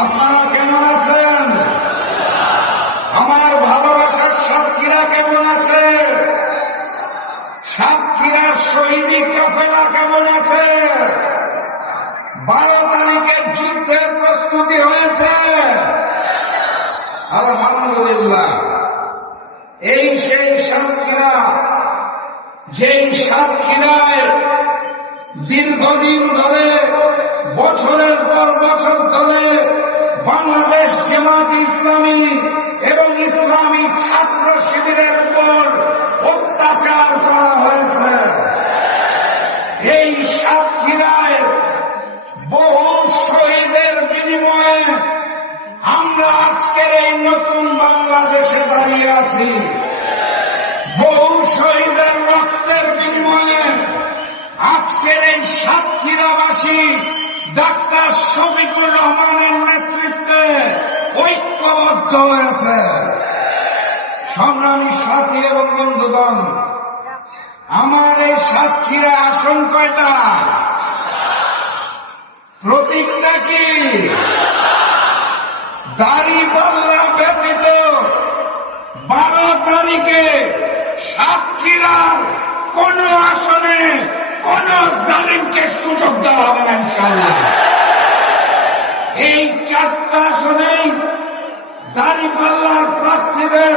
আপনারা কেমন আছেন? আমার ভালোবাসার সাতক্ষীরা কেমন আছে? সাতক্ষীরার শহীদি কাফেলা কেমন আছে? 12 তারিখের যুদ্ধের প্রস্তুতি হয়েছে? আলহামদুলিল্লাহ। এই সেই সাতক্ষীরা, যেই সাতক্ষীরায় দীর্ঘদিন ধরে, বছরের পর বছর ধরে বাংলাদেশ জামাত ইসলামী এবং ইসলামী ছাত্র শিবিরের উপর অত্যাচার করা হয়েছে। এই সাতক্ষীরায় বহু শহীদের বিনিময়ে আমরা আজকের এই নতুন বাংলাদেশে দাঁড়িয়ে আছি। বহু শহীদের রক্তের বিনিময়ে আজকের এই সাতক্ষীরাবাসী ডাক্তার শফিকুর রহমানের নেতৃত্বে ঐক্যবদ্ধ হয়েছে। সংগ্রামী সাথী এবং বন্ধুগণ, আমার এই সাতক্ষীরা আসন কয়টা? প্রতীকটা কি? দাড়িপাল্লা ব্যতীত 12 তারিখে সাতক্ষীরার কোন আসনে কোন জালিমকে সুযোগ দেওয়া হবে না ইনশাআল্লাহ। এই 4টা আসনেই দাড়িপাল্লার প্রার্থীদের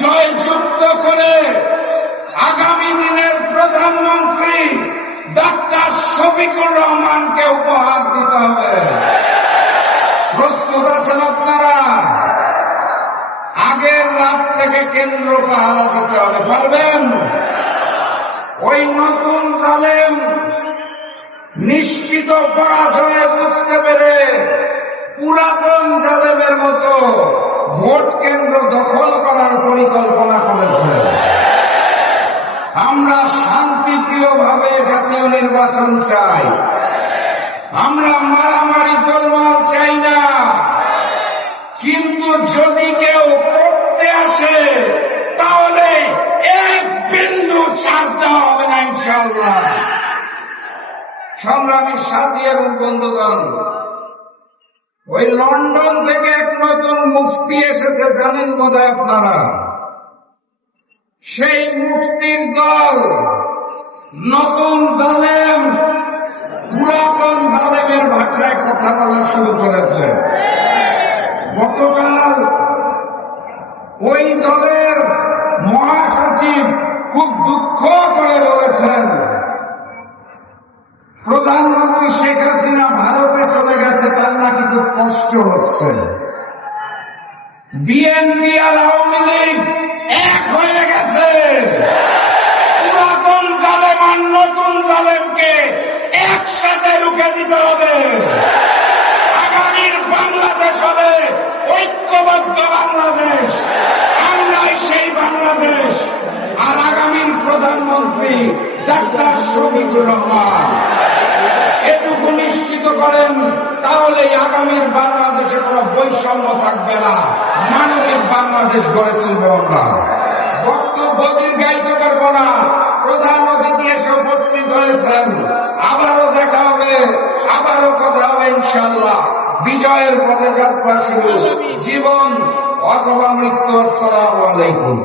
জয়যুক্ত করে আগামী দিনের প্রধানমন্ত্রী ডাক্তার শফিকুর রহমানকে উপহার দিতে হবে। প্রস্তুত আছেন আপনারা? আগের রাত থেকে কেন্দ্র পাহারা দিতে হবে, পারবেন? ওই নতুন জালেম নিশ্চিত পরাজয়ে বুঝতে পেরে পুরাতন জালেমের মতো ভোট কেন্দ্র দখল করার পরিকল্পনা করেছে। আমরা শান্তিপ্রিয়ভাবে জাতীয় নির্বাচন চাই। আমরা মারামারি গোলমাল চাই না। কিন্তু যদি কেউ করতে আসে তাহলে এক বিন্দু ছাড় দেওয়া হবে না ইনশাআল্লাহ। সংগ্রামী সাথী এবং বন্ধুগণ, ওই লন্ডন থেকে এক নতুন মুফতি এসেছে, জানেন বোধহয় আপনারা। সেই মুফতির দল নতুন জালেম পুরাতন জালেমের ভাষায় কথা বলা শুরু করেছে। গতকাল ওই দলের মহাসচিব খুব দুঃখ করে বলেছেন, প্রধানমন্ত্রী শেখ হাসিনা ভারতে চলে গেছে, তার নাকি খুব কষ্ট হচ্ছে। বিএনপি আর আওয়ামী লীগ এক হয়ে গেছে। পুরাতন জালেম আর নতুন জালেমকে একসাথে রুখে দিতে হবে। আগামীর বাংলাদেশ হবে ঐক্যবদ্ধ বাংলাদেশ। আমরাই সেই বাংলাদেশ। আর আগামীর প্রধানমন্ত্রী ডাক্তার শফিকুর রহমান। এটুকু নিশ্চিত করেন, তাহলে আগামীর বাংলাদেশে কোনো বৈষম্য থাকবে না, মানবিক বাংলাদেশ গড়ে তুলব আমরা। বক্তব্য দীর্ঘায়িত করব না, প্রধান অতিথি এসে উপস্থিত হয়েছেন। আবারও দেখা হবে, আবারও কথা হবে ইনশাআল্লাহ। বিজয়ের পথে যাত্রা শুরু, জীবন অথবা মৃত্যু। আসসালামু আলাইকুম।